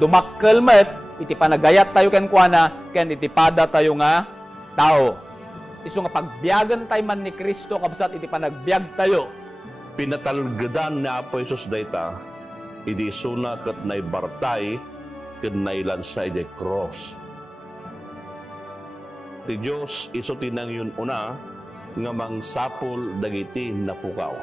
dumakkel met, iti panagayat tayo ken kuana, ken iti pada tayo nga tao. Isu nga pagbiagan tayo man ni Kristo kabsat iti panagbiag tayo. Pinatalgadan ni Apo Jesus dayta, idi suna ket naibartay ket nailansa iti cross. Ti Dios isu tinang yun una nga mangsapol dagiti napukaw.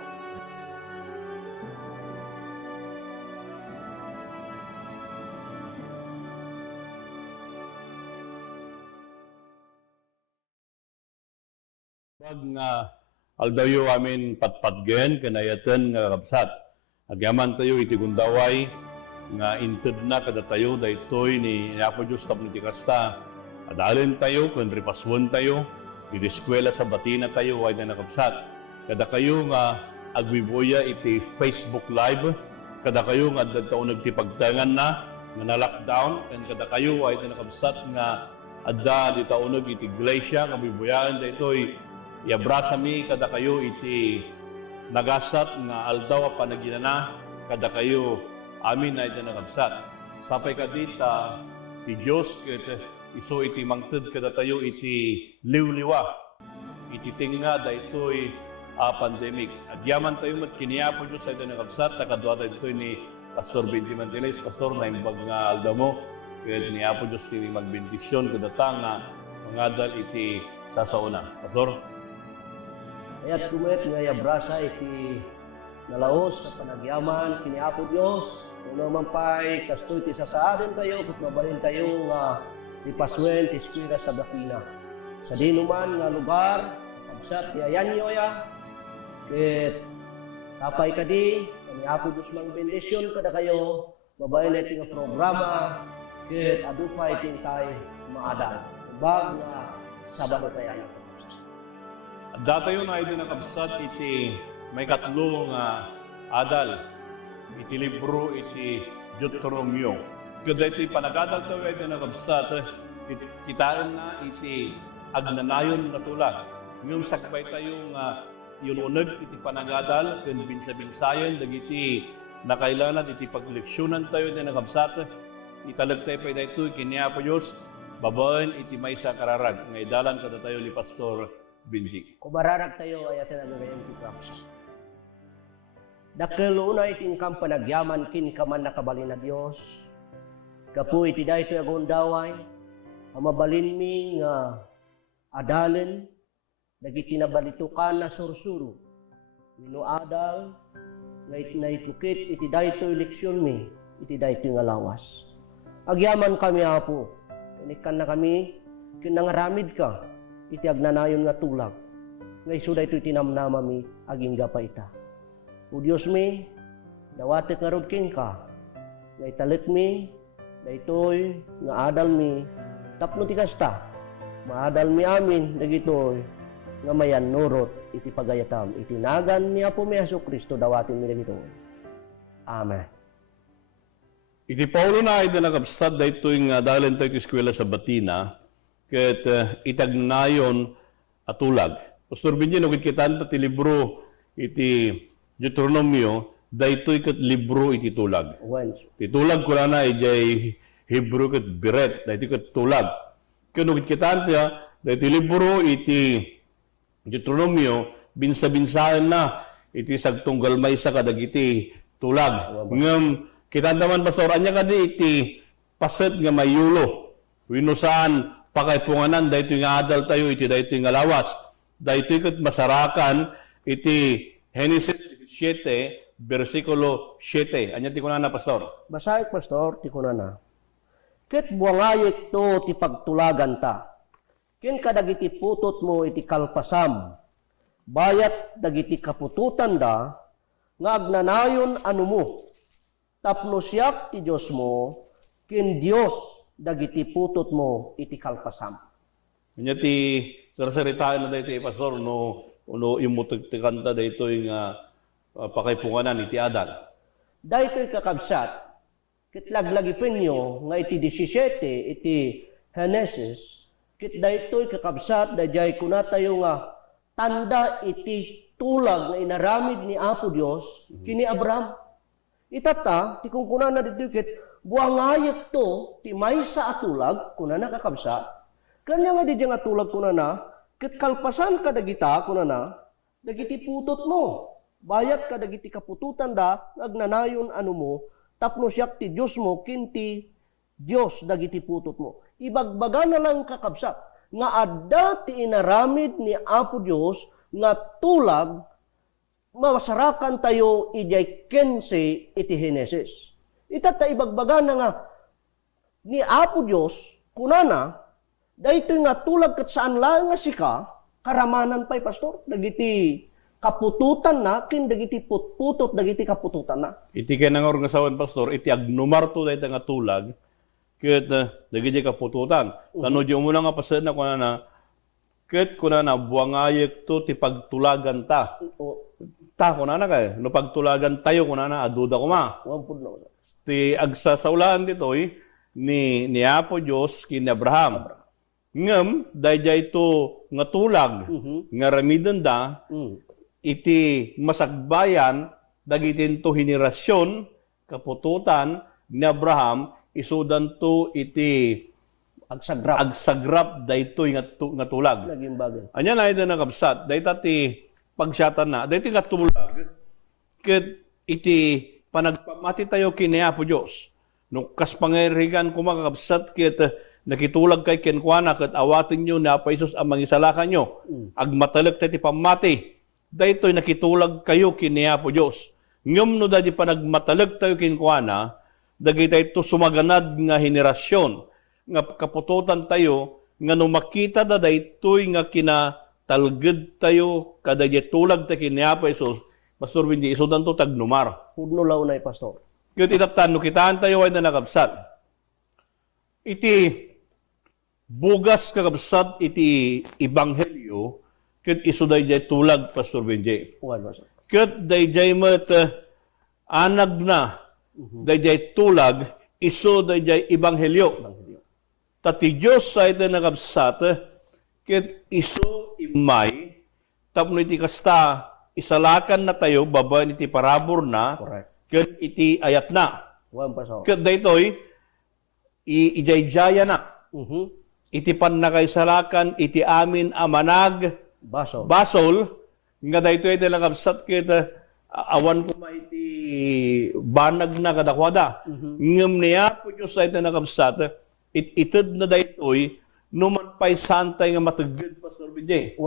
Pag nga aldayo amin patpatgen kanayatan nga kabsat. Agyaman tayo iti gundaway nga inted na kada tayo daytoy ni Apo Dios tapno ti kasta. Adalin tayo kun ripaswon tayo iti eskwela sa batina tayo ay na nakabsat. Kada kayo nga agbibuya iti Facebook Live, kada kayo nga adto nagtipagtangan na nga lockdown ken kada kayo ay na nakabsat nga adda di taunog iti iglesia nga bibuyahan daytoy iabrasa mi kada kayo iti nagasat nga aldaw a panaginana kada kayo amin ay nakabsat. Sapay kadita ti Dios ket iso iti mangted kada tayo iti liwliwa iti tinga daytoy a pandemic. Agyaman tayo met kiniapo Dios ay nakabsat takadwa daytoy ni Pastor Benji Mantiles, Pastor na imbag nga aldaw mo ket ni Apo Dios ti magbendisyon kada ta nga mangadal iti sasauna. Pastor, Ayat kumet nga yabrasa iti nalaos sa panagyaman kini Apo Dios. Uno man pay kastoy ti sasaaden tayo ket mabalin tayo nga ipaswen ti eskwela sa Dakina. Sa dinuman nga lugar kabsat ti ayanyo ya ket tapay kadi ni Apo Dios mang bendisyon kada kayo mabalin iti nga programa ket adupay ti tay maadal. Bag nga Sabado tayo. datayo na iti nakabsat iti may katlo nga adal iti libro iti Deuteronomio. Kada iti panagadal tayo iti nakabsat kitaan na iti agnanayon na tulad. Ngayong sakbay tayo nga yununag iti panagadal ken binsa-binsayan dagiti nakailangan iti pagleksyonan tayo iti nakabsat italag tayo pa daytoy kini Apo Dios babaen iti maysa kararag nga idalan kada tayo ni Pastor Benji. Kumararag tayo ay atin ang ngayon kikraps. Dakeluna iting kampanagyaman kin kaman nakabalin na Diyos. Kapu iti da ito agundaway. Amabalin mi nga adalen. Dagiti nabalitukan na sursuro. Mino adal. Nga itukit iti da ito leksyon mi. Iti da ito nga lawas. Agyaman kami Apo. Inikan na kami. Kinangaramid ka. Iti agnanayon nga tulag. Nga iso da ito itinamnama mi, aging gapa ita. O Diyos mi, dawatit nga rodkin ka. Nga italit mi, da ito'y nga adal mi, tapno ti kasta. Maadal mi amin, dagito'y nga mayan nurot iti pagayatam. Itinagan ni Apo mi Hesu Kristo, dawatin mi dagito'y. Amen. Iti Paulo na iti nakabsat daytoy nga dalan tayo iti eskwela sa Batina ket itagnayon atulag. Pastor Benji no kitaan ta ti libro iti Deuteronomio daytoy ket libro iti tulag. Ti tulag kuna na ijay Hebrew ket Beret daytoy ket tulag. Ken no kitaan ta daytoy libro iti Deuteronomio binsa-binsaan na iti sagtunggal maysa kadagiti tulag. Ngem kitaan man Pastor anya kadi iti paset nga mayulo winusan pakaipunganan daytoy nga adal tayo iti daytoy nga lawas. Daytoy ket masarakan iti Genesis 7 bersikulo 7. Anya ti kunana Pastor? Basaik Pastor, ti kunana. Ket buangayek to ti pagtulagan ta. Ken kadagiti putot mo iti kalpasam. Bayat dagiti kapututan da nga agnanayon ano mo. Tapno siyak ti Dios mo ken Dios dagiti putot mo iti kalpasam. Anya ti sarsaritaan na daytoy Pastor no imutagtikan ta daytoy nga pakaipunganan iti adal. Daytoy kakabsat ket laglagipin nyo nga iti 17 iti Genesis ket daytoy kakabsat dayjay kuna tayo nga tanda iti tulag nga inaramid ni Apo Dios kini Abraham. Itata ti kung kuna na dito ket buangayat to, ti may sa atulag, kuna na kakabsat, kanya nga di nga atulag kuna na, ket kalpasan ka dagita kuna na, dagiti putot mo. Bayat ka dagiti kapututan da, agnanayon ano mo, tapno siyak ti Diyos mo, kinti Diyos dagiti putot mo. Ibagbaga na lang kakabsat, nga adda ti inaramid ni Apo Diyos, nga tulag, masarakan tayo ijay kense iti Henesis. Itat ta ibagbaga na nga ni Apo Diyos, kunana, dahito nga tulag kat saan lang nga sika, karamanan pa'y pastor, dagiti kapututan na, kin dagiti putputot, dagiti kapututan na. Iti kaya nga organisawan, pastor, iti agnumarto dahil nga tulag, ket dagiti kapututan. Tanod yung muna nga pasad na kuna na, ket kuna na, buangayek to ti pagtulagan ta. Ta, kuna na kayo, no pagtulagan tayo, kuna na, aduda ko ma. Ti agsasaulaan dito'y, ni Apo Diyos kin Abraham. Ngem, dahil ito nga tulag, nga ramidon da, iti masagbayan, dagitin to henerasyon, kapututan, ni Abraham, isudan to iti agsagrap dahito nga tulag. Naging bagay. Anya na ito nakabsat, dahito ti pagsyatan na, dahito nga tulag, ket iti panagpamati tayo kini Apo Diyos. Nung kaspangerigan kumakabsat ket nakitulag kay kenkwana ket awatin nyo na pa Isus ang mangisalakan nyo. Agmatalag tayo ti pamati. Dahito'y nakitulag kayo kini Apo Diyos. Ngem no dadi panagmatalag tayo kenkwana, dagiti ito sumaganad nga henerasyon, nga kapututan tayo, nga nung makita da dahito'y nga kinatalged tayo, kadagiti tulag tayo kini Apo Isus, Pastor Benji, isudan to tagnumar. Pudno launay, pastor. Kaya itatan, no kitaan tayo ay nanakabsat. Iti bugas kakabsat iti ibanghelyo, kaya isuday jay tulag, Pastor Benji. Kaya day jay mat anag na, day jay tulag, isuday jay ibanghelyo. Tati Diyos ay nanakabsat, kaya iso imay, tapno iti kasta, isalakan na tayo, baba iti parabor na, ket iti ayat na. Ket daytoy ijayjaya na. Iti pan na kay salakan, iti amin amanag, basol, nga daytoy iti nakabsat ket awan ko ma iti banag na kadakwada. Ngem niya po Diyos ay iti nakabsat, ited na daytoy, numan pa'y santay nga matagid, Pastor Benji.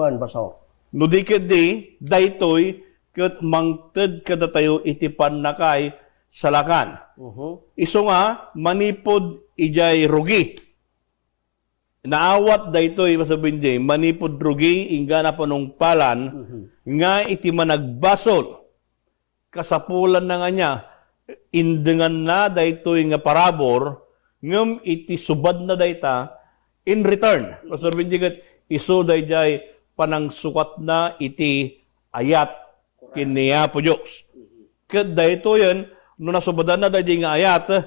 No di kedi, daytoy, ket mangted kada tayo itipan na kay salakan. Iso nga, manipod ijay rugi. Naawat daytoy, masabihin di, manipod rugi, ingga na panungpalan, nga iti managbasol. Kasapulan na nga niya, indengan na daytoy nga parabor, ngem iti subad na dayta, in return. Masabihin di, iso dayjay, panang sukat na iti ayat kini Apo Diyos. Ket dayto yan, no nasubadan na dayjay nga ayat,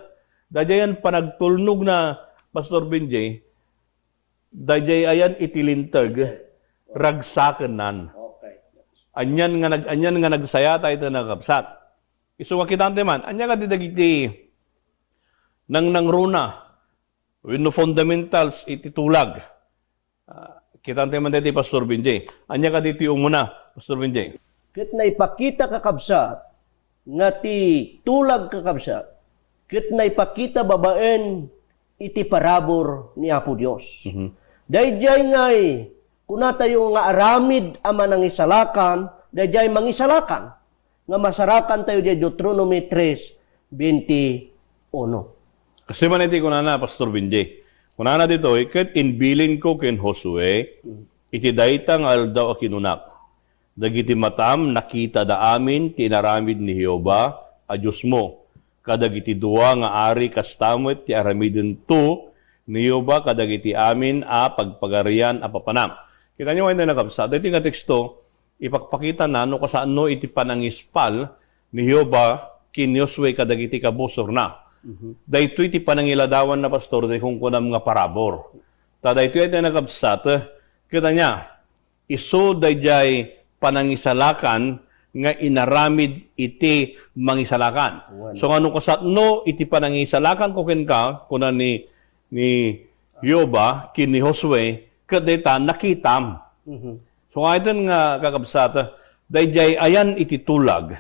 dayjay yan panagtulnog na, Pastor Benji, dayjay ayan itilintag, ragsakenan. Anyan nga nagsaya tayo ito nakapsat. Iso nga kitante man, anya ka didagiti nang runa, no fundamentals iti tulag. Kitante man dito, Pastor Benji. Anya ka dito yung muna, Pastor Benji. Ket na ipakita kakabsat, nga ti tulag kakabsat, ket na ipakita babaen iti parabor ni Apo Diyos. Dayjay ngay, kuna tayo nga aramid ama nang isalakan, dayjay mangisalakan, nga masarakan tayo di Deuteronomy 3:21. Kasi man iti kunana, Pastor Benji. Kunana dito, ket inbilin ko ken Josue, iti daytang aldaw a kinunak. Dagiti matam nakita da amin tinaramid ni Jehova a Diyos mo. Kadagiti duwa nga ari kastamot ti aramiden to ni Jehova kadagiti amin a pagpagarian a papanam. Kita nyo ngayon na nakapsa. Dito nga teksto, ipakpakita na no kasaan no iti panangispal ni Jehova kin Josue kadagiti kabusor na. Dahito iti panangiladawan na pastor day kung kunam nga parabor. Ta dahito iti nakabsat, kita niya, iso dayjay panangisalakan nga inaramid iti mangisalakan. So anong kasatno iti panangisalakan ko ken ka kuna ni Yoba kin ni Josue kadeta nakitam. So ayden nga kakabsat dayjay ayan iti tulag.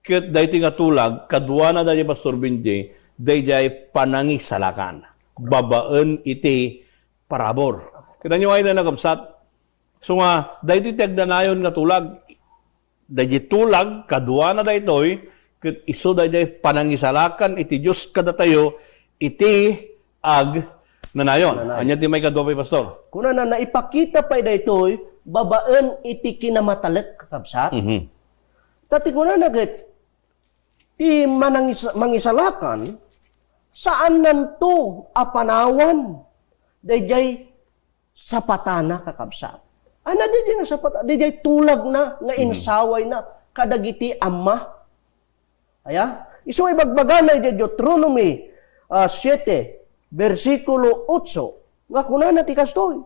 Ket dayti nga tulag kadwa na dayjay Pastor Benji dayjay panangisalakan. Babaen iti parabor. Kita nyo ayden nga kakabsat. So nga dayti tagdanayon nga tulag dayjay tulag kadwa na daytoy ket isu dayjay panangisalakan iti Dios kadatayo iti ag nanayon. Anya ti may kadwa pa Pastor. Kuna na naipakita pa daytoy babaen iti kinamatalek kakabsat. Tati kuna na ket ti mangisalakan saan nanto apanawan dayjay sapatana kakabsat. Ana di nga sapat, di tulag na, nga insaway na, kadagiti amma. Aya? Iso ay bagbagan na di Deuteronomy 7, versikulo 8, nga kuna na ti kastoy.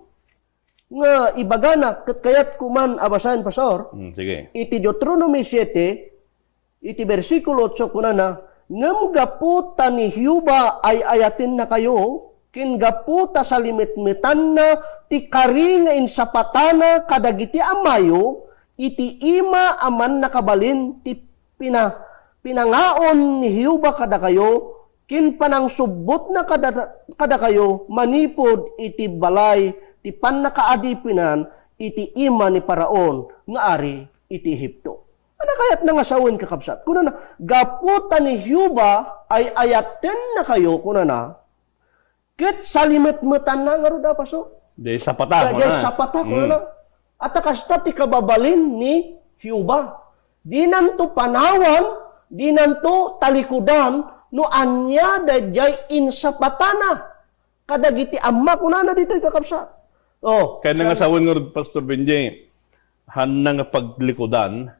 Nga ibagana, kat kayat kuman abasan, Pastor, Sige. iti Deuteronomy 7, iti versikulo 8 kuna na, ngam gaputa ni Hiuba ay ayatin na kayo, kingaputa sa limitmitan na ti kari nga insapatana kadagiti amayo iti ima aman nakabalin ti pinangaon ni Hiuba kada kayo kin panang subbot na kada kayo manipod iti balay ti pannakaadipinan iti ima ni Paraon nga ari iti Ehipto. Ano kayat na nga sawin kakabsat? Kuna na gaputa ni Hiuba ay ayaten na kayo kuna na ket salimit-metan na nga ruda paso. Di sapata. Kaya sapata ko na. At akasta ti kababalin ni Hiuba. Di nanto panawan, di nanto talikudan, no anya dayjay insapatana. Kadagiti amma ko na dito kakabsa. Oh, Kaya nga sawin nga Pastor Benji, han nga paglikodan,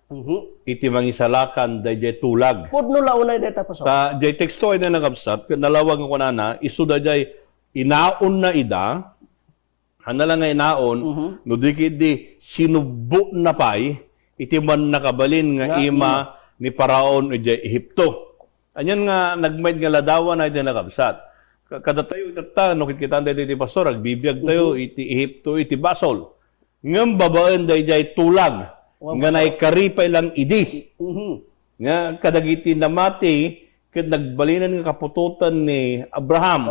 iti mangisalakan dayjay tulag. Pudno launay dito paso. Ta jay teksto ay na nakabsat, nalawag ko na isu dayjay inaon na ida, hanalang nga inaon, no di sinubo na pay, iti man nakabalin nga ima ni Paraon o Ehipto. Anyan nga nagmaid nga ladawan na iti nakabsat. Kada tayo itata, no kita iti pastor, agbibiyag tayo, iti Ehipto, iti Basol. Ngam babaen dayjay tulag, nga naikaripay lang idi. Nga kadagiti namati, ket nagbalinan nga kapututan ni Abraham.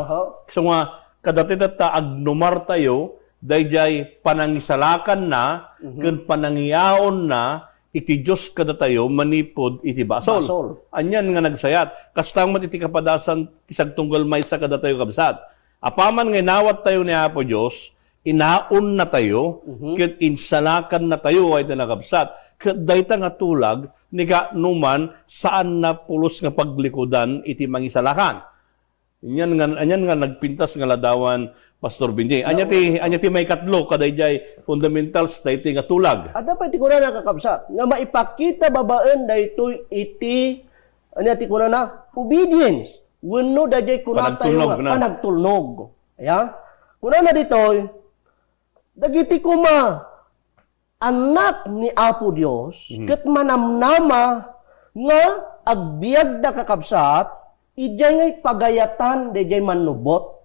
So nga kadatitata agnumar tayo dayjay panangisalakan na ken panangiyaon na iti Dios kadatayo manipod iti basol. Anyan nga nagsayat kastang iti kapadasan ti sagtunggal maysa kadatayo kabsat. Apaman nga nawat tayo ni Apo Dios, inaon na tayo ket insalakan na tayo ay nakabsat. Ket dayta nga tulag ni numan saan na pulos nga paglikodan iti mangisalakan. Anyan nga nagpintas nga ladawan Pastor Benji. Anya ti may katlo kadayjay fundamentals dayti nga tulag. At dapat ti kuna na kakabsat nga maipakita babaen daytoy iti anya ti kuna na obedience. Wenno dayjay kuna tayo panagtulnog. Aya? Kuna na ditoy dagiti kuma anak ni Apo Dios ket manamnama nga agbiag da kakabsat ijay ngay pagayatan dayjay manubot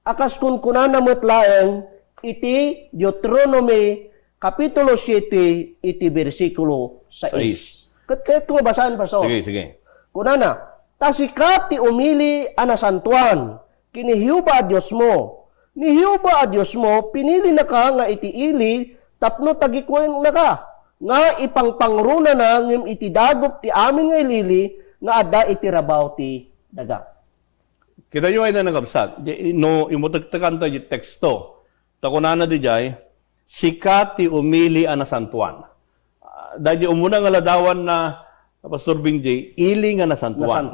akas kun kunana metlaeng iti Deuteronomy kapitulo 7 iti bersikulo 6. Ket ko basahan pa so. Sige. Kunana tasikat ti umili anasantuan kini Hiuba Dios mo. Ni Hiuba Dios mo pinili na ka nga iti ili tapno tagikuin na ka, nga ipangpangruna na ngem iti dagop ti amin nga ilili, nga adda iti rabaw ti daga. Kita nyo ay na nagabsat. No, imutagtakan tayo yung teksto. Takunana di jay, sikat ti umili anasantuan. Dahil umuna nga ladawan na Pastor Benji, ili nga nasantuan.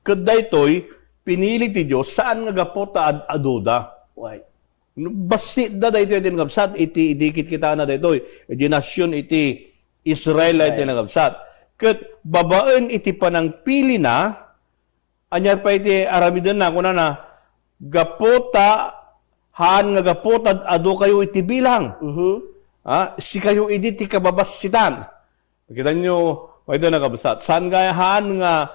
Kaday to'y pinili ti Diyos, saan nga gapota aduda? Right. Basit da dayto iti nagabsat iti idikit kita na daytoy iti nasyon iti Israel iti nagabsat ket babaen iti panangpili na anyar pa iti aramidan na kunana gapota haan nga gapota adu kayo iti bilang si kayo idi ti kababasitan Kita nyo, ito na kabsat. Saan gayahan nga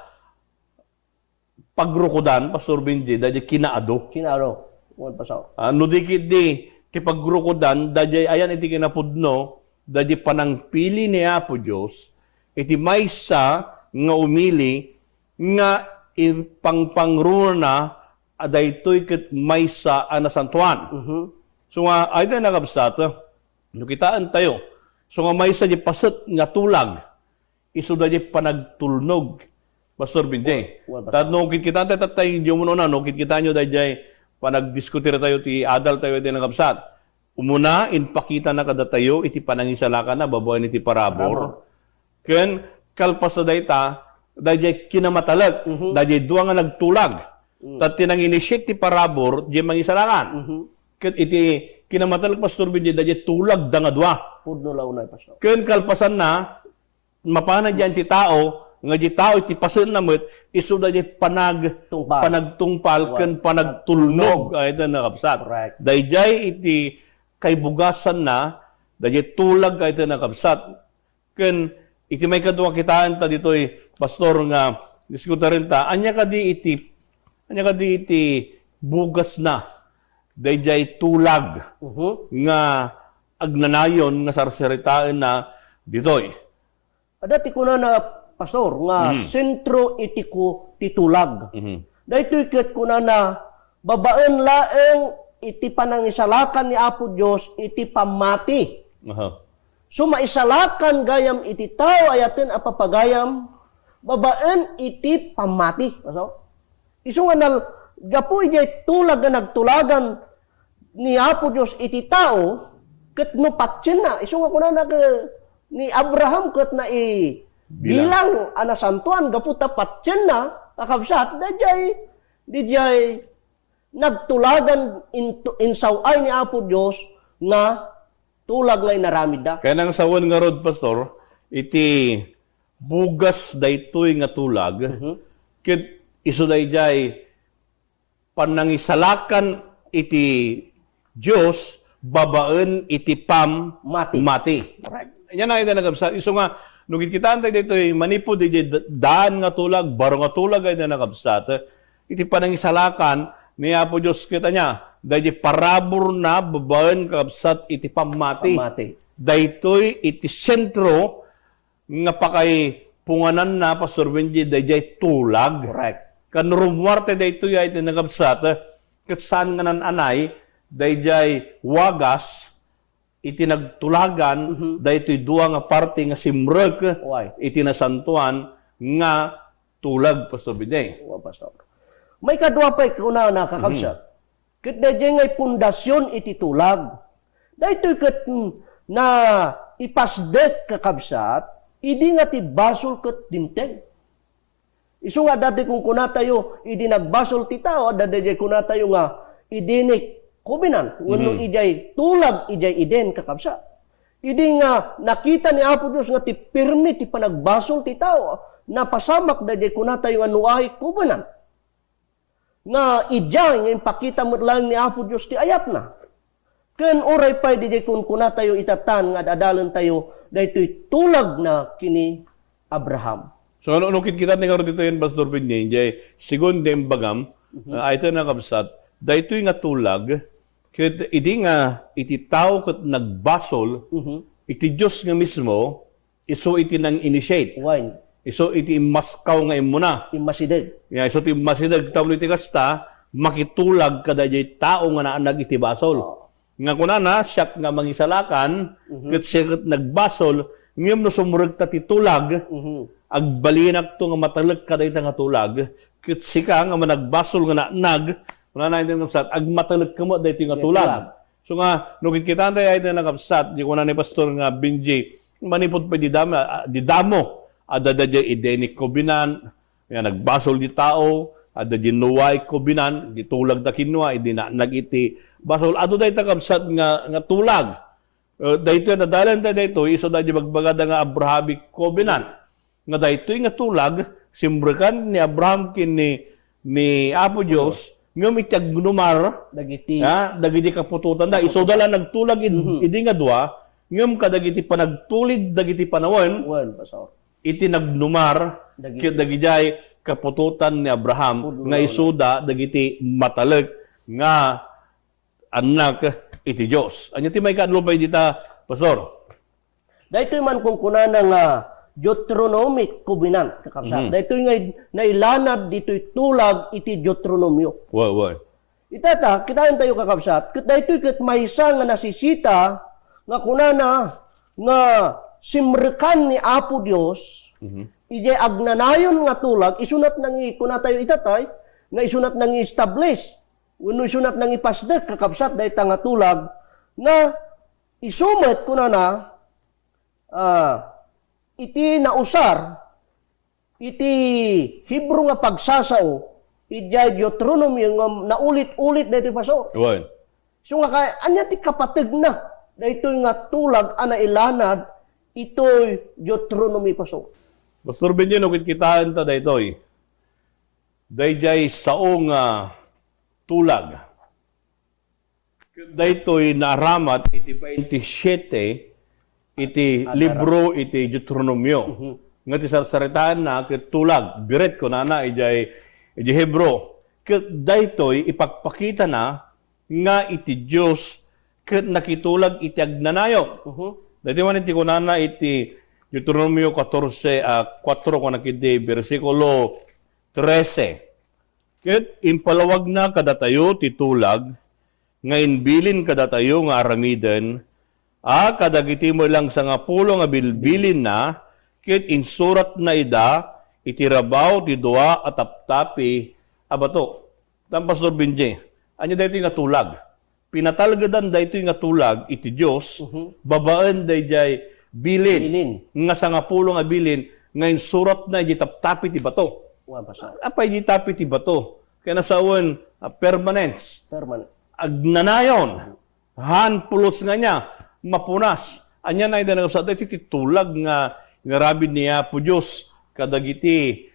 pagrukodan, Pastor Benji, dahil kinaado. Kinaro. Uwan pasaw. No dikit di, ti pagrukodan, dahil ayan iti kinapudno, dahil panangpili ni Apo Diyos, iti maysa nga umili, nga ipangpangruna, aday to'y ket maysa anasantuan. So nga, ay na nakabsat, no kitaan tayo, so nga maysa di pasat nga tulag, iso da di panagtulnog, Pastor Benji. No kita tayo tatay, di mo na, no kita nyo dahil panagdiskutir tayo, ti adal tayo, iti nakabsat. Umuna, inpakita na kada tayo, iti panangisalakan na, babawan iti parabor. Ken, kalpas na dayta, dahil kinamatalag, dahil duwa nga nagtulag. Tat tinang-initiate ti parabor, di mangisalakan. Ken, iti kinamatalag, Pastor Benji, dahil tulag da nga duwa. Pudno launay pasaw. Ken, kalpasan na, mapana dyan ti tao, nga di tao iti pasen na mo't, iso da di panagtungpal, ken panagtulnog. Ay, ito nakabsat. Correct. Dayjay iti kay bugasan na, dayjay tulag ay ito nakabsat. Ken, iti may kaduwa kitaan ta dito'y, Pastor, nga, diskuta rin ta, anya ka di iti bugas na, dayjay tulag, nga agnanayon, nga sarsaritaan na dito'y. Dati ko na Pastor, nga sentro iti ko titulag. Dahito ikat ko na babaan laeng iti panangisalakan ni Apo Diyos iti pamati. So maisalakan gayam iti tao ayaten apapagayam babaan iti pamati. Iso nga gapu ijay tulag na nagtulagan ni Apo Diyos iti tao ket no patsin na. Iso nga kuna ni Abraham ket na bilang anasantuan gaputa patsen na kakabsat dijay nagtulagan insaway ni Apo Diyos nga tulag lay naramid da. Kaya nang sawan nga rod, Pastor, iti bugas daytoy nga tulag, ket iso dayjay panangisalakan iti Diyos babaan iti mati. Yan ang ito nagabsat. Iso nga, nung kitaan tayo dito, manipod, daan nga tulag, baro nga tulag ay na nakabsat. Iti panangisalakan ni Apo Diyos kita niya, dahil parabor na babaan kakabsat iti pamati. Daytoy iti sentro nga pakay punganan na, Pastor Benji, dahil tulag. Correct. Kan rumwarte daytoy ay iti nakabsat, kat saan nga nananay, dahil wagas, iti nagtulagan, dahil duwa nga parte nga simrek, iti nasantuan, nga tulag, Pastor Benji. Pastor. May kadwa pa kuna na kakabsat. Ket dahil ngay pundasyon iti tulag. Dahil ket na ipasdek kakabsat, idi nga ti basol ket dimteng. Isu nga dati kung kuna tayo, idi nagbasol ti tao, dahil kuna tayo nga, idinik kubinan, wano ijay tulag, ijay iden kakabsa. Idi nga nakita ni Apo Diyos nga ti pirmi ti panagbasol ti tao, napasamak dahil kuna tayo nga nuay kubinan. Nga ijay, ngayon pakita mo lang ni Apo Diyos ti ayat na. Ken oray pa di kun kuna tayo itatan nga dadalan tayo dahil tulag na kini Abraham. So ano kita ni karon dito yun, Pastor Benji, sigon dem bagam, ay ito nakabsat, dahil nga tulag, iti nga, iti tao kat nagbasol, iti Diyos nga mismo, iso iti nang initiate. Iso iti maskaw nga imuna. Imasidag. Iso iti masidag, tawlo iti kasta, makitulag kada jay tao nga naanag iti basol. Nga kuna na, siyak nga mangisalakan, kat siya kat nagbasol, ngayong no sumurag ta ti tulag, agbalinak to nga matalag kada ita nga tulag, kat sika nga managbasol nga naanag, kuna na ito nga kapsat, agmatalag ka mo dahil nga tulag. So nga, nung kita tayo ay na kapsat, di ko na ni Pastor nga Benji, manipod pa di damo, adadadya idenik ko binan, nagbasol di tao, adadya nuway ko binan, di tulag na kinwa, di na nagiti, basol, ado dahil ta kapsat nga tulag. Dahil ito, nadalan tayo dito, iso dahil magbagada nga Abrahamic covenant. Nga dahil ito nga tulag, simbrikan ni Abraham ni Apo Diyos, nga mitag gunumar, dagiti kapututan da. Iso dala nagtulag, idi nga dua, ngem kadagiti panagtulid dagiti panawon Wan, Pastor. iti nagnumar Dagiti- ket dagijay kapututan ni Abraham Pudlo nga na isuda dagiti mataleg nga anak iti Dios. Anya ti may kadlubay dita, Pastor? Dahito man kung kunana nga Deuteronomic Covenant, kakabsat. Dahito nga nailanad dito'y tulag iti Deuteronomio. Wow. Itata, kitaan tayo kakabsat, kat dahito kat maysa nga nasisita nga kunana nga simrekan ni Apo Dios, ije agnanayon nga tulag, isunat nang kuna tayo itatay, nga isunat nang establish, uno isunat nang ipasdek kakabsat dahito nga tulag, nga isumet kunana, iti nausar, iti Hebro nga pagsasao, ijay Deuteronomy nga naulit-ulit dahito Pastor. Wow. So nga kaya, anya ti kapatid na, dahito nga tulag ana ilanad, ito'y Deuteronomy Pastor. Pastor Benjino, kit kitaan ta daytoy. Dayjay saong tulag. Daytoy naramat iti 27 iti libro iti Deuteronomio. Nga ti sarsaritaan na ket tulag biret ko nana iti Hebro. Ket daytoy ipagpakita na nga iti Dios ket nakitulag iti agnanayon. Dati man iti kunana iti Deuteronomio 4 kung nakiti versikulo 13. Ket impalawag na kadatayo ti tulag nga inbilin kadatayo nga aramiden kadagiti mo lang sa nga pulo nga bilbilin na ket insurat na ida itirabaw ti dua at taptapi abato. Tan Pastor Benji, anya daytoy nga tulag. Pinatalgadan daytoy nga tulag iti Dios, babaan dayjay bilin nga sa nga pulo nga bilin nga insurat na iti taptapi ti bato. Wan Pastor. Apay iti tapi ti bato. Kaya nasawan permanence. Permanent. Agnanayon. Pulos nga niya. Mapunas. Anya na ida sa iti tulag nga ngarabid niya po Diyos kadagiti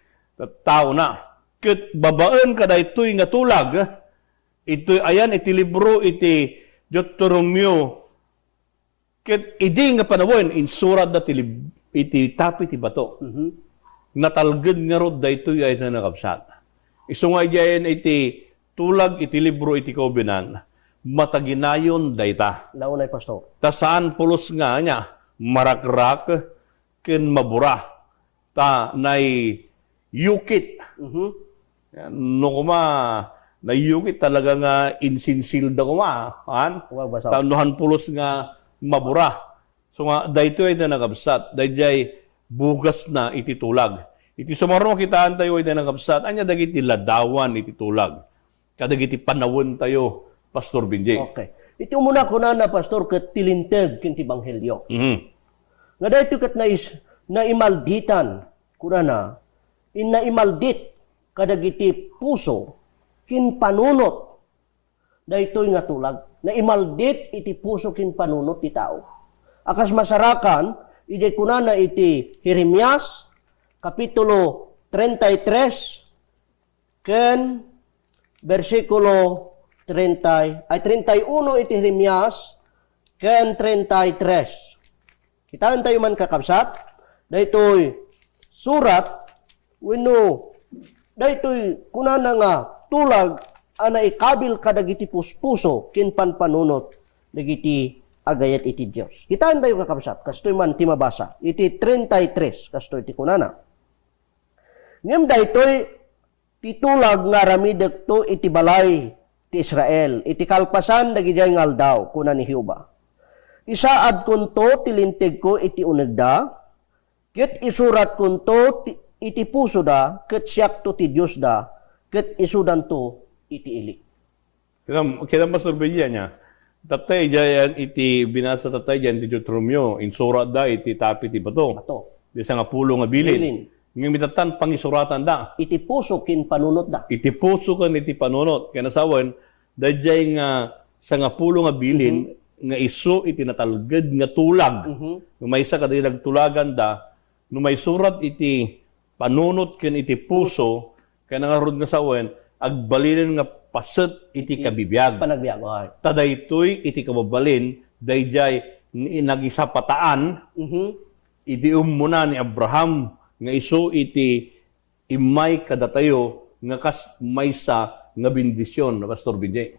tao na. Ket babaan kada ito'y nga tulag. Ito ayan iti libro iti Deuteronomio. Ket idi nga panawon insurat da iti tapi ti bato. Natalged nga rod daytoy ay nakabsat. Isu nga diyan iti tulag iti libro iti Covenant. Mataginayon dayta. Launay Pastor. Ta saan pulos nga niya marakrak ken mabura. Ta nay yukit. No kuma na yukit talaga nga insinsil da kuma. Han? Wan Pastor. Tanuhan pulos nga mabura. So nga daytoy ay nakabsat. Dayjay bugas na iti tulag. Iti sumaro kitaan tayo ay nakabsat. Anya dagiti ladawan iti tulag. Kadagiti panawon tayo, Pastor Benji. Okay. Ito muna ko na Pastor ket tilinteg kinti Banghelyo. Nga dahito ket naimalditan kuna na inaimaldit kadagiti puso kin panunot daytoy nga tulag. Naimaldit iti puso kin panunot ti tao. Akas masarakan iti kunana iti Jeremias kapitulo 33 ken versikulo 31 iti Jeremias ken 33. Kitaan tayo man kakabsat daytoy surat wenno daytoy kunana nga tulag ana ikabil kadagiti puspuso ken panpanunot dagiti agayat iti Dios. Kitaan tayo kakabsat kastoy man ti mabasa iti 33 kastoy ti kunana. Ngem daytoy titulag nga ramidek to iti balay ti Israel. Iti kalpasan dagiti nga aldaw kuna ni Jehova. Isaad kunto tilinteg ko iti unegda, ket isurat kunto iti puso da, ket siak to ti Dios da, ket isudan to iti ili. Kaya Pastor Benji niya. Tatay dyan iti binasa tatay dyan iti Deuteronomio. Insurat da iti tapi ti bato. Ato. Di sa nga pulo nga bilin. Bilin. Ngayon mitatan pangisuratan da. Iti puso kin panunot da. Iti puso kan iti panunot. Kaya nasawan, dayjay nga sa nga pulo nga bilin, nga iso iti natalged nga tulag. May isa ka nagtulagan da, no may surat iti panunot ken iti puso, kaya nangarod nga sawan, agbalinin nga paset iti kabibiyag. Panagbiag. Okay. Tadaytoy iti kababalin, dayjay nagisapataan, Mhm. iti muna ni Abraham nga iso iti imay kadatayo nga kas maysa nga bendisyon na Pastor Binjay.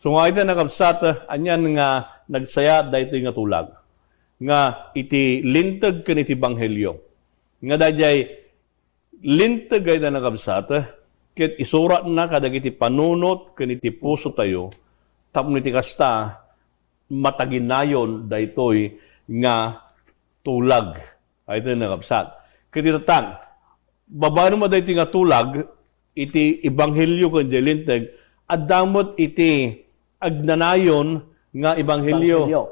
So nga ito nakabsat, anyan nga nagsaya dahito nga tulag. Nga iti lintag kan iti banghelyo. Nga dahil lintag ay na nakabsat, kit isurat na kadag iti panunot kan iti puso tayo, tapos iti kasta, mataginayon dahitoy nga tulag. Ay ito nakabsat. Kit itatang, babano mo dahito nga tulag, iti ebanghelyo kan di lintag, at damot iti agnanayon nga ebanghelyo.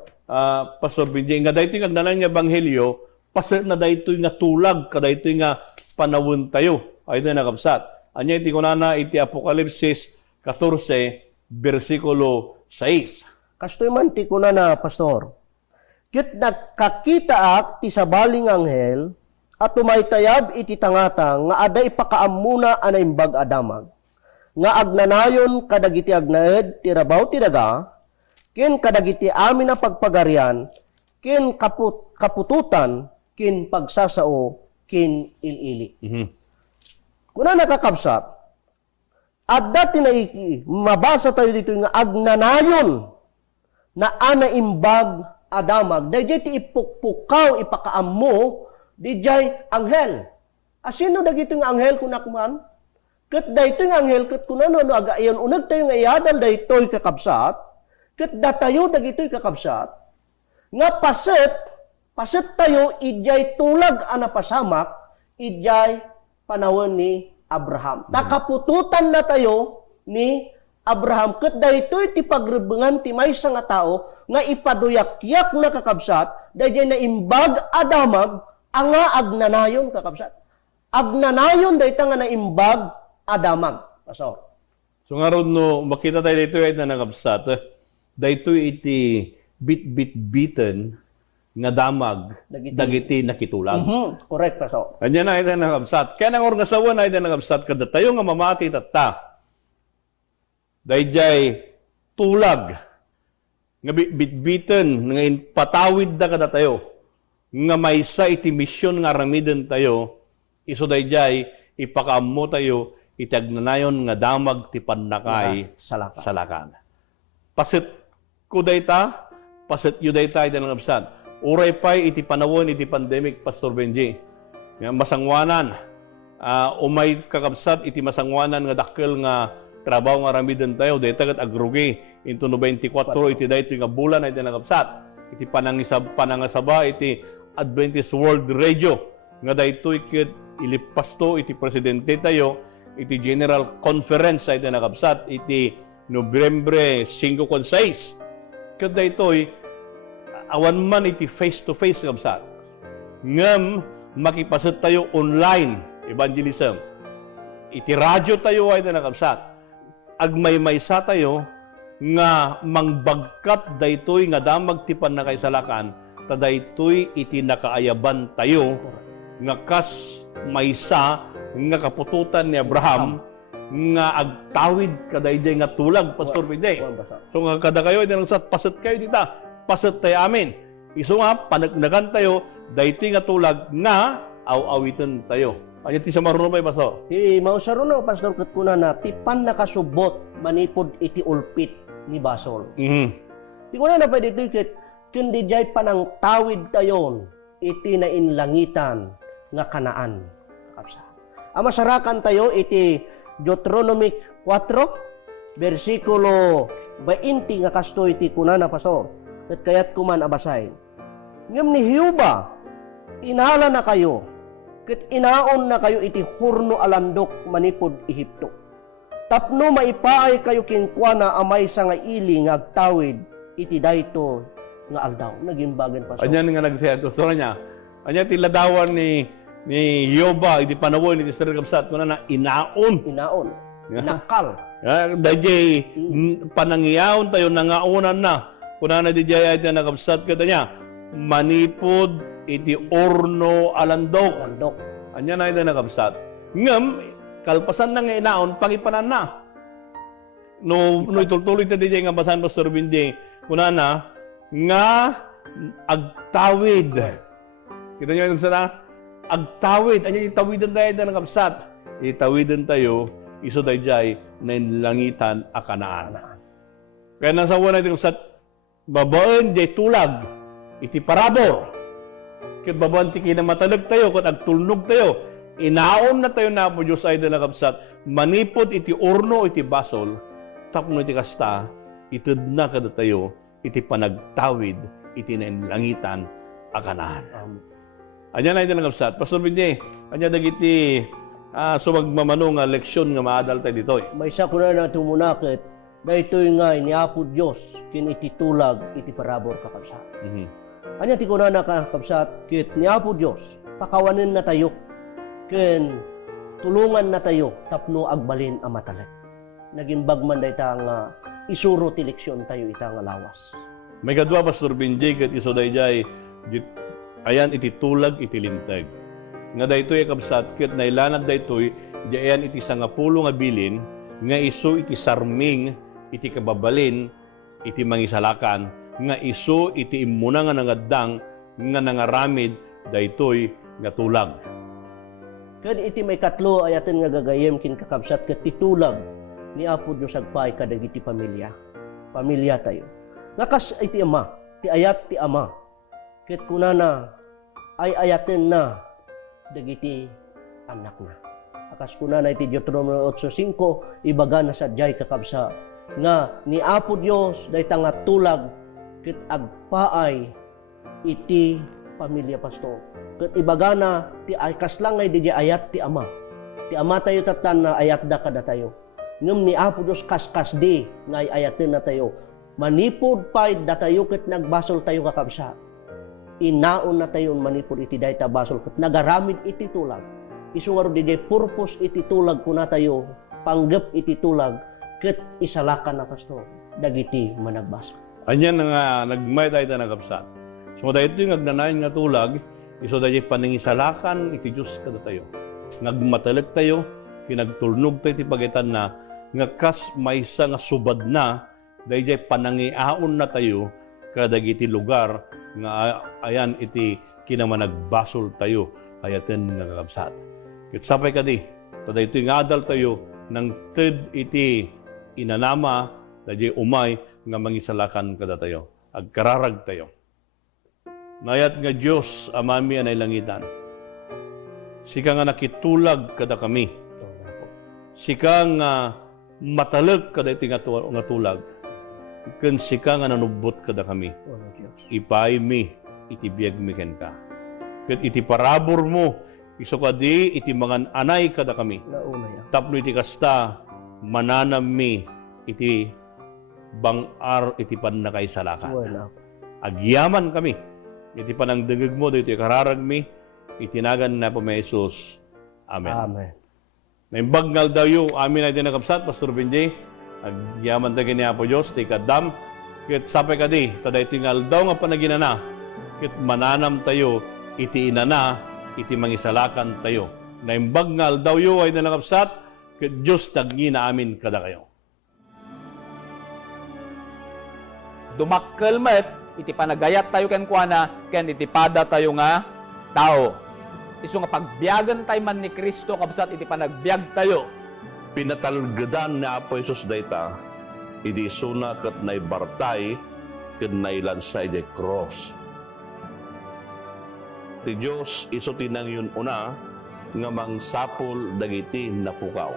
Pastor Binjay, nga dahito nga agnanayon nga ebanghelyo, pasat na dahito nga tulag, kadahito nga panawon tayo. Ay ito nakabsat. Anya iti kunana iti Apokalipsis 14, versikulo 6. Kastoy man ti kuna na, Pastor. Ket nakakita ak ti sabaling anghel at tumaytayab iti tangata nga aday pakaamuna anay imbag adamag. Nga agnanayon kadagiti agnaed ti rabaw ti daga, ken kadagiti amin na pagpagarian, ken kapututan, ken pagsasao, ken ilili. Kuna nakakabsat, at dati na mabasa tayo dito nga agnanayon na anaimbag adamag. Dahil ti ipukpukaw, ipakaammo, di jay anghel. Asino dagito nga anghel kuna kuman? Kat dahito nga anghel, kat kuna no, agayon, unag tayo nga iadal dahito'y kakabsat, kat datayo dagito'y kakabsat, nga paset tayo, ijay tulag anapasamak, ijay panahon ni Abraham. Nakapututan na tayo ni Abraham. Kat dahito'y ti pagrebengan ti maysa nga tao nga ipaduyakyak na kakabsat, dahil na imbag adamag, anga agnanayon kakabsat. Agnanayon dahito nga na imbag adamag. So nga ron no, makita tayo dito ay na nakabsat, dahito iti bit-bit-biten nga damag, dagiti nakitulag. Correct, Paso. Anya na ito nakabsat. Kaya nang orgasawan na ito nakabsat, kada tayo nga mamati tatta. Dahil tulag, nga bit-biten, nga patawid na kada tayo, nga maysa iti misyon nga ramiden tayo, iso dahil ipakaammo tayo, itagnanayon nga damag ti pannakay salakan. Pasit ko dayta, pasit yu dayta iti nakabsat. Uray pa'y iti panawon iti pandemic, Pastor Benji. Masangwanan. Umay kakabsat iti masangwanan nga dakkel nga trabaho nga ramiden tayo. Dahil tagat agrugi. Into 94 iti dahito nga bulan iti nakabsat. Iti panangasaba iti Adventist World Radio. Nga dahito ikit ilipasto iti presidente tayo. Iti General Conference iti nakabsat. Iti Nobyembre 5 kon 6. Kada ito'y awan man iti face-to-face kabsat. Ngam, makipasat tayo online, evangelism. Iti radyo tayo ay na nakabsat. Agmay-maysa tayo, nga mangbagkat daytoy nga damag tipan na kaysalakan, ta daytoy iti nakaayaban tayo, nga kas maysa, nga kapututan ni Abraham, nga agtawid kadayday nga tulag, Pastor Pinday. So nga kada kayo, ay nagsat, pasat kayo dita, pasat tayo amin. Iso nga, panagnagan tayo, daytoy nga tulag, nga aw-awitan tayo. Ano ti sa marunong pa Pastor? Ti mausaruno, Pastor Katkuna na, tipan nakasubot, manipod iti ulpit ni Basol. Ti ko na pwede ito, kundi jay panang tawid tayon, iti na inlangitan nga kanaan. Amasarakan tayo, iti Deuteronomy 4, versikulo 20 nga kasto iti kunana, Pastor. At kaya't kuman abasay. Ngam ni Hiuba, inala na kayo, ket inaon na kayo iti hurno alandok manipod Ehipto. Tapno maipaay kayo kinkwana amay sa nga ili nga agtawid iti dayto nga aldaw. Nagimbagan, Pastor. Anyan nga nagsayato. So niya, anyan tiladawan ni Hiuba, iti panawon, iti Sir Kabsat, kuna na inaon. Inaon. Nakal. Dajay, panangyaon tayo, nangaunan na. Kuna na dijay ay nakabsat ka niya, manipod iti orno alandok. Alandok. Anya na ito nakabsat. Ngam, kalpasan na nga inaon, pangipanan na. No itultuloy na dijay nga basan, Pastor Binjay, kuna na, nga agtawid. Kita nyo yung sana? Agtawid. Anya itawidan tayo ng kapsat. Itawidan tayo, iso dayjay na langitan a Kanaan. Kaya nasa una ito kapsat, babaan jay tulag, iti parabor. Kaya babaan ti kinamatalag tayo, kung agtulnog tayo, inaon na tayo na po Diyos ay na kapsat, manipod iti orno, iti basol, tapno iti kasta, itid na kada tayo, iti panagtawid, iti langitan a Kanaan. Anya na iti nakapsat. Pastor Binye, anya dagiti sumagmamano nga leksyon nga maadal tayo dito. May isa ko na tumunakit, na ito'y nga iniapo Diyos, kin iti tulag, iti parabor kakabsat. Anya ti ko na kakabsat, kit niapo Diyos, pakawanin na tayo, kin tulungan na tayo, tapno agbalin ang matalag. Naging bagman da ita nga isuro ti leksyon tayo ita nga lawas. May kadwa, Pastor Binye, kat iso dayjay, ayan iti tulag, iti lintag. Nga daytoy kapsat, ket nailanad daytoy, diyan iti sangapulo nga bilin, nga iso iti sarming, iti kababalin, iti mangisalakan, nga iso iti imuna nga nangaddang, nga nangaramid, daytoy nga tulag. Ken iti may katlo ayaten nga gagayem kin kakabsat ket ti tulag ni Apo Dios agpay kadagiti pamilya. Pamilya tayo. Nakas iti ama, ti ayat ti ama. Ket kunana ay ayaten na dagiti anak na. Akas kunana iti Deuteronomy 8:5 ibaga na sadyay kakabsa nga ni Apo Dios dayta nga tulag ket agpaay iti pamilya pasto. Ket ibaga na ti ay kaslang ngay di ayat ti ama. Ti ama tayo tatan na ayat da kada tayo. Ngem ni Apo Dios kaskas di nga ayaten na tayo. Manipod pay da tayo ket nagbasol tayo kakabsa. Inaon na tayo manipod iti dayta basol ket nagaramid iti tulag. Isungaro di purpose iti tulag kuna tayo panggep iti tulag ket isalakan na pasto dagiti managbasol. Anyan nga nagmay tayo na kapsat. So dahito yung agnanayin nga tulag, iso dahil paningisalakan iti Diyos kada tayo. Nagmatalag tayo, kinagtulnog tayo iti pagitan na, nga kas maysa nga subad na, dahil panangiaon na tayo, kada iti lugar, nga ayan iti kinamanagbasol tayo, ayaten nga kapsat. Kitsapay ka di, tada ito yung adal tayo, nang ted iti inanama, dahil umay, nga mangisalakan kada tayo. Agkararag tayo. Nayat nga Diyos, amami anay langitan. Sika nga nakitulag kada kami. Sika nga matalag kada iti nga tulag. Ken sika nga nanubot kada kami. Ipay mi, iti biyag mi ken ka. Ket iti parabor mo, iso kadi iti mga anay kada kami. Tapno iti kasta, mananam mi, iti bangar iti panakaisalakan. Agyaman kami. Iti panangdagag mo, dito ikararag mi, itinagan na po may Jesus. Amen. Amen. Naimbag daw yu, amin ay dinakapsat, Pastor Binye, agyaman tayo ni Apo Diyos, ti kadam, kit sapay ka di, tada iti ngal daw nga panaginana, kit mananam tayo, iti inana, iti mangisalakan tayo. Naimbag daw yu ay dinakapsat, kit Diyos tagni na amin kada kayo. Dumakkel met, iti panagayat tayo ken kuana, ken iti pada tayo nga tao. Isu nga pagbiagan tayo man ni Kristo, kabsat iti panagbiag tayo. Pinatalgadan ni Apo Jesus dayta, idi suna ket naibartay, ket nailansay de cross. Ti Dios iso tinang yun una, nga mangsapol dagiti napukaw.